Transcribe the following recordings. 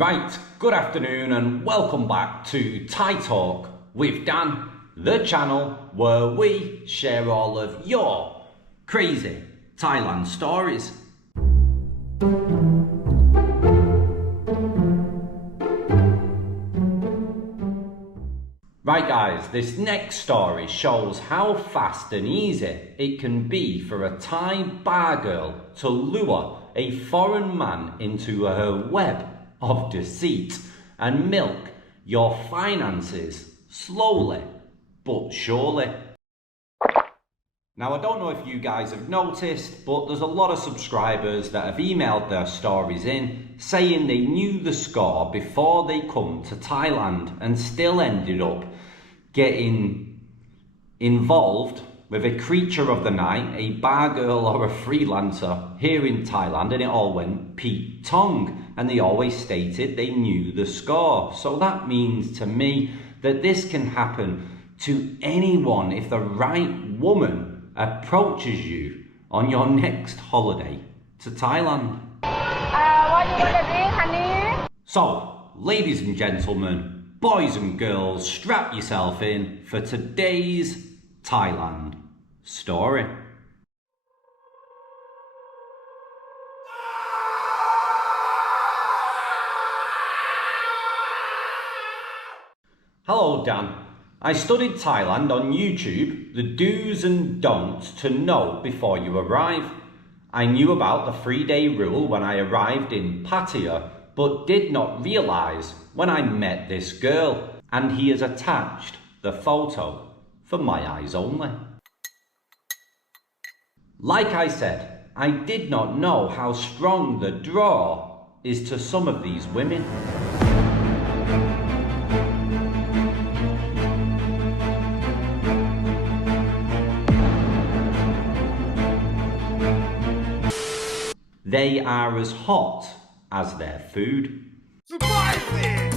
Right, good afternoon and welcome back to Thai Talk with Dan, the channel where we share all of your crazy Thailand stories. Right guys, this next story shows how fast and easy it can be for a Thai bar girl to lure a foreign man into her web of deceit and milk your finances slowly but surely. Now I don't know if you guys have noticed, but there's a lot of subscribers that have emailed their stories in saying they knew the score before they come to Thailand and still ended up getting involved with a creature of the night, a bar girl or a freelancer here in Thailand, and it all went Pete Tong, and they always stated they knew the score. So that means to me that this can happen to anyone if the right woman approaches you on your next holiday to Thailand. What you gonna drink, honey? So, ladies and gentlemen, boys and girls, strap yourself in for today's Thailand story. Hello Dan, I studied Thailand on YouTube, the do's and don'ts to know before you arrive. I knew about the 3-day rule when I arrived in Pattaya, but did not realise when I met this girl, and he has attached the photo for my eyes only. Like I said, I did not know how strong the draw is to some of these women. They are as hot as their food. Surprising!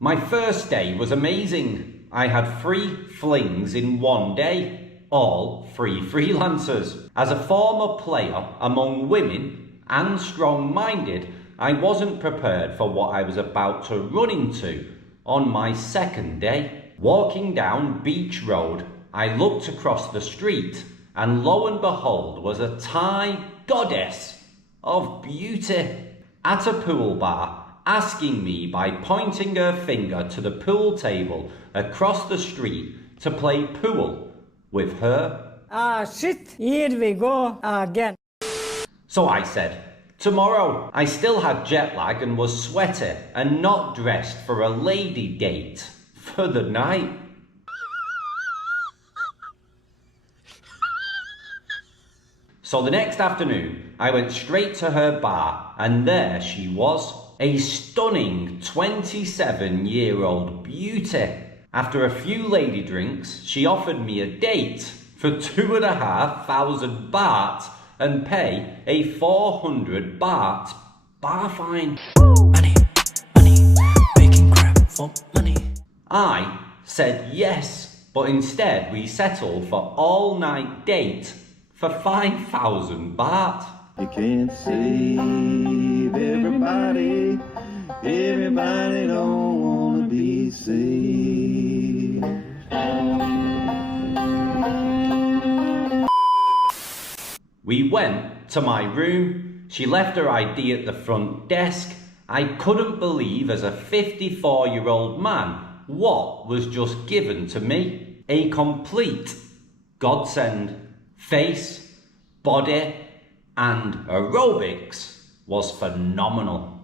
My first day was amazing. I had 3 flings in one day, all 3 freelancers. As a former player among women and strong-minded, I wasn't prepared for what I was about to run into on my second day. Walking down Beach Road, I looked across the street and lo and behold was a Thai goddess of beauty at a pool bar, asking me by pointing her finger to the pool table across the street to play pool with her. Shit, here we go again. So I said, tomorrow. I still had jet lag and was sweaty and not dressed for a lady date for the night. So the next afternoon, I went straight to her bar, and there she was, a stunning 27-year-old beauty. After a few lady drinks, she offered me a date for 2,500 baht and pay a 400 baht bar fine. Money, making crap for money. I said yes, but instead we settled for all-night date for 5,000 baht. You can't save everybody. Everybody don't wanna be saved. We went to my room. She left her ID at the front desk. I couldn't believe as a 54-year-old man what was just given to me. A complete godsend. Face, body, and aerobics was phenomenal.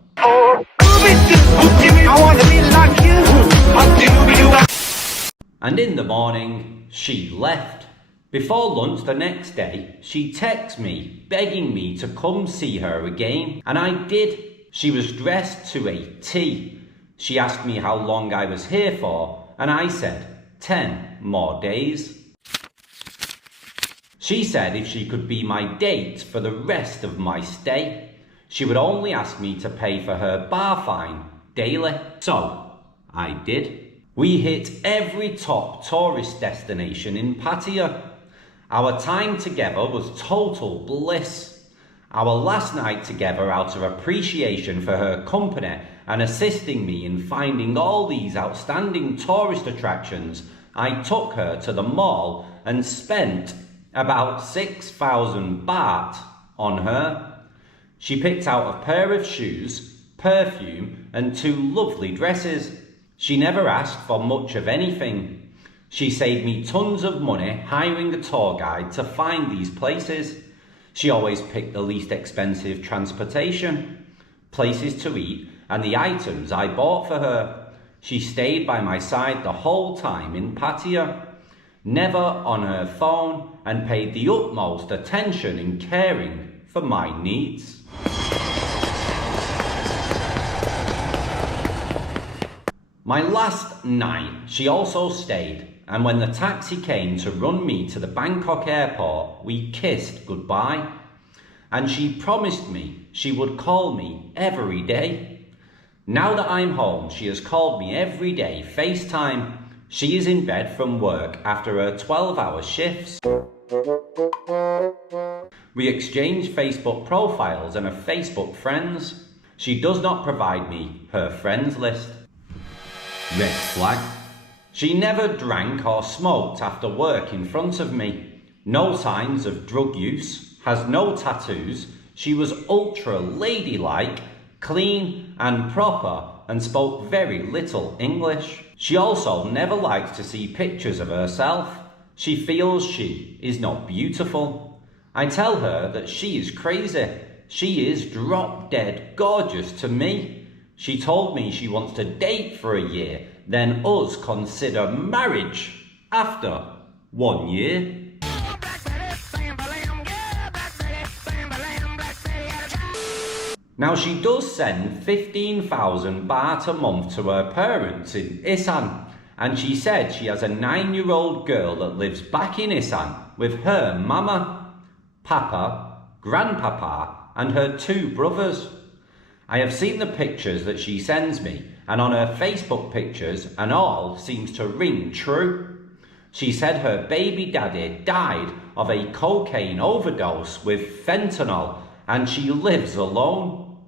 And in the morning, she left. Before lunch the next day, she texted me, begging me to come see her again, and I did. She was dressed to a T. She asked me how long I was here for, and I said 10 more days. She said if she could be my date for the rest of my stay, she would only ask me to pay for her bar fine daily. So, I did. We hit every top tourist destination in Pattaya. Our time together was total bliss. Our last night together, out of appreciation for her company and assisting me in finding all these outstanding tourist attractions, I took her to the mall and spent about 6,000 baht on her. She picked out a pair of shoes, perfume, and 2 lovely dresses. She never asked for much of anything. She saved me tons of money hiring a tour guide to find these places. She always picked the least expensive transportation, places to eat, and the items I bought for her. She stayed by my side the whole time in Pattaya, never on her phone, and paid the utmost attention in caring for my needs. My last night, she also stayed, and when the taxi came to run me to the Bangkok airport, we kissed goodbye. And she promised me she would call me every day. Now that I'm home, she has called me every day, FaceTime. She is in bed from work after her 12-hour shifts. We exchange Facebook profiles and are Facebook friends. She does not provide me her friends list. Red flag. She never drank or smoked after work in front of me. No signs of drug use, has no tattoos. She was ultra ladylike, clean and proper, and spoke very little English. She also never likes to see pictures of herself. She feels she is not beautiful. I tell her that she is crazy. She is drop dead gorgeous to me. She told me she wants to date for a year, then us consider marriage after 1 year. Now she does send 15,000 baht a month to her parents in Isan, and she said she has a 9-year-old girl that lives back in Isan with her mama, papa, grandpapa, and her 2 brothers. I have seen the pictures that she sends me, and on her Facebook pictures, and all seems to ring true. She said her baby daddy died of a cocaine overdose with fentanyl, and she lives alone.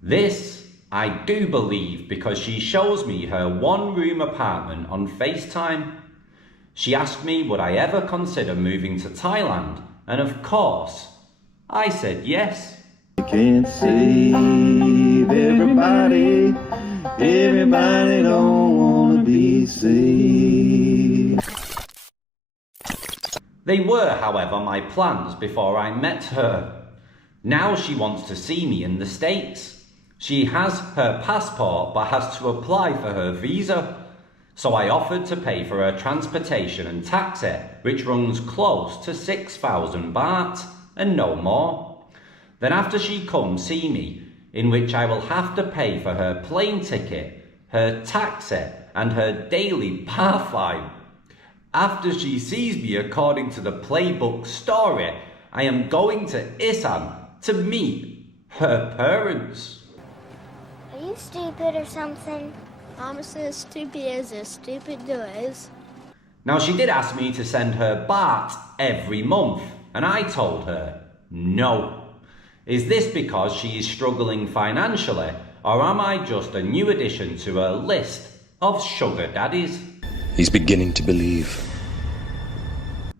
This I do believe because she shows me her 1-room apartment on FaceTime. She asked me would I ever consider moving to Thailand, and of course, I said yes. You can't save everybody. Everybody don't wanna be saved. They were, however, my plans before I met her. Now she wants to see me in the States. She has her passport but has to apply for her visa. So I offered to pay for her transportation and taxi, which runs close to 6,000 baht and no more. Then after she comes see me, in which I will have to pay for her plane ticket, her taxi and her daily bar fine. After she sees me according to the playbook story, I am going to Isan to meet her parents. Are you stupid or something? I'm as stupid as stupid does. Now she did ask me to send her baht every month, and I told her no. Is this because she is struggling financially, or am I just a new addition to her list of sugar daddies? He's beginning to believe.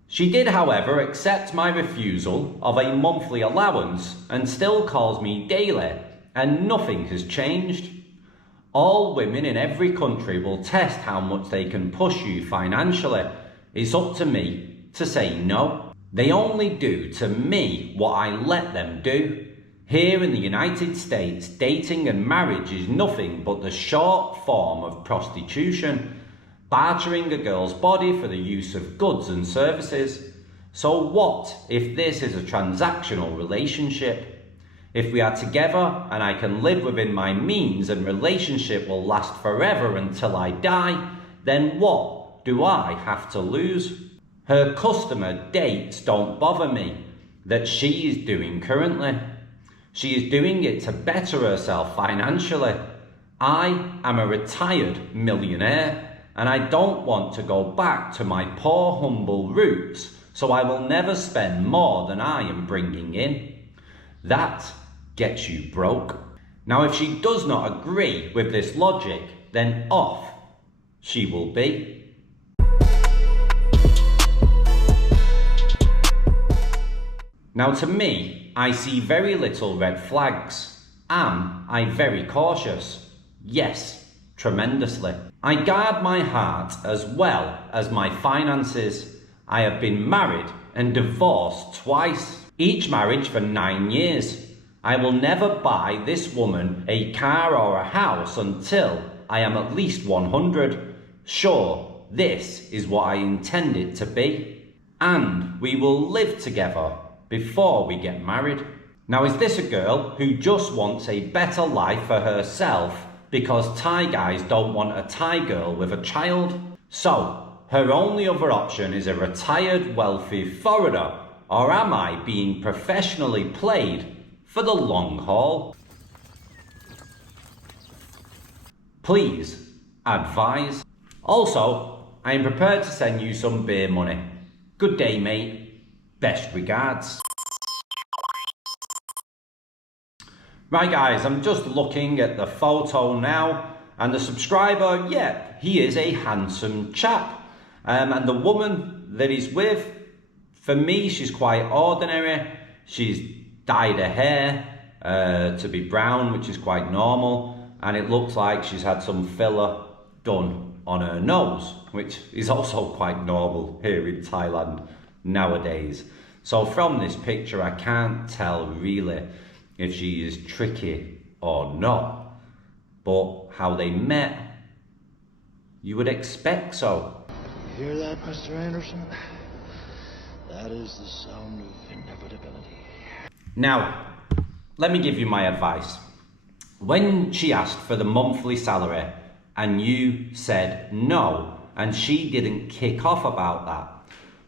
She did, however, accept my refusal of a monthly allowance and still calls me daily, and nothing has changed. All women in every country will test how much they can push you financially. It's up to me to say no. They only do to me what I let them do. Here in the United States, dating and marriage is nothing but the short form of prostitution, bartering a girl's body for the use of goods and services. So what if this is a transactional relationship? If we are together and I can live within my means and relationship will last forever until I die, then what do I have to lose? Her customer dates don't bother me, that she is doing currently. She is doing it to better herself financially. I am a retired millionaire, and I don't want to go back to my poor humble roots, so I will never spend more than I am bringing in. That gets you broke. Now, if she does not agree with this logic, then off she will be. Now, to me, I see very little red flags. Am I very cautious? Yes, tremendously. I guard my heart as well as my finances. I have been married and divorced twice, each marriage for 9 years. I will never buy this woman a car or a house until I am at least 100. Sure, this is what I intend it to be. And we will live together before we get married. Now, is this a girl who just wants a better life for herself because Thai guys don't want a Thai girl with a child? So, her only other option is a retired wealthy foreigner, or am I being professionally played for the long haul? Please advise. Also, I am prepared to send you some beer money. Good day, mate. Best regards. Right guys, I'm just looking at the photo now, and the subscriber, yeah, he is a handsome chap. And the woman that he's with, for me, she's quite ordinary. She's dyed her hair to be brown, which is quite normal, and it looks like she's had some filler done on her nose, which is also quite normal here in Thailand nowadays. So from this picture, I can't tell really if she is tricky or not, but how they met, you would expect so. You hear that, Mr. Anderson? That is the sound of inevitability. Now, let me give you my advice. When she asked for the monthly salary and you said no, and she didn't kick off about that,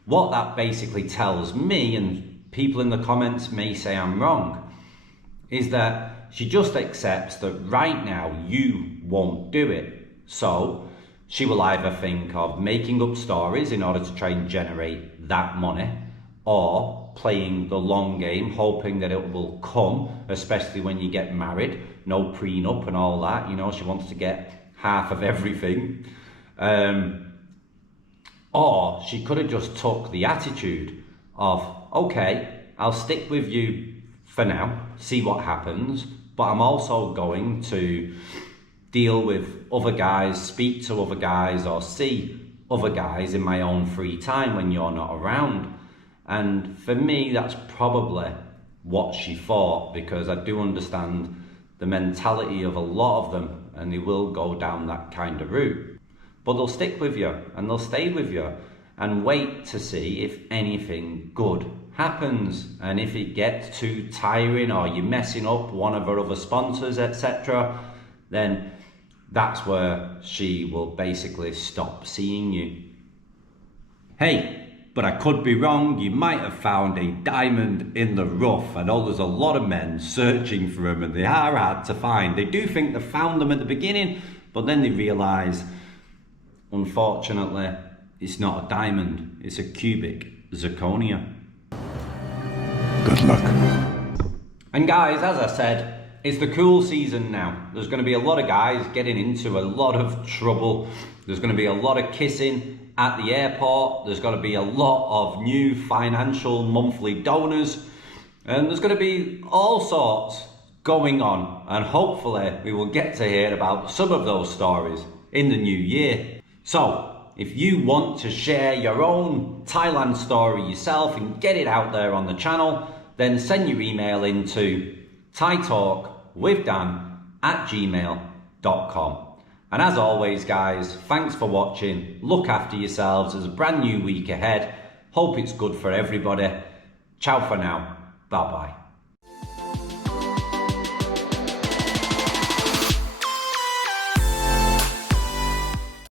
what that basically tells me, and people in the comments may say I'm wrong, is that she just accepts that right now you won't do it. So she will either think of making up stories in order to try and generate that money, or playing the long game, hoping that it will come, especially when you get married, no prenup and all that, you know, she wants to get half of everything. Or she could have just took the attitude of, okay, I'll stick with you for now, see what happens, but I'm also going to deal with other guys, speak to other guys, or see other guys in my own free time when you're not around. And for me, that's probably what she thought, because I do understand the mentality of a lot of them, and they will go down that kind of route. But they'll stick with you and they'll stay with you and wait to see if anything good happens. And if it gets too tiring or you're messing up one of her other sponsors, etc., then that's where she will basically stop seeing you. Hey, but I could be wrong. You might have found a diamond in the rough. I know there's a lot of men searching for them and they are hard to find. They do think they found them at the beginning, but then they realise, unfortunately, it's not a diamond, it's a cubic zirconia. Good luck. And guys, as I said, it's the cool season now. There's going to be a lot of guys getting into a lot of trouble. There's going to be a lot of kissing at the airport. There's going to be a lot of new financial monthly donors. And there's going to be all sorts going on. And hopefully we will get to hear about some of those stories in the new year. So, if you want to share your own Thailand story yourself and get it out there on the channel, then send your email into thaitalkwithdan@gmail.com. And as always guys, thanks for watching, look after yourselves, there's a brand new week ahead, hope it's good for everybody. Ciao for now, bye bye.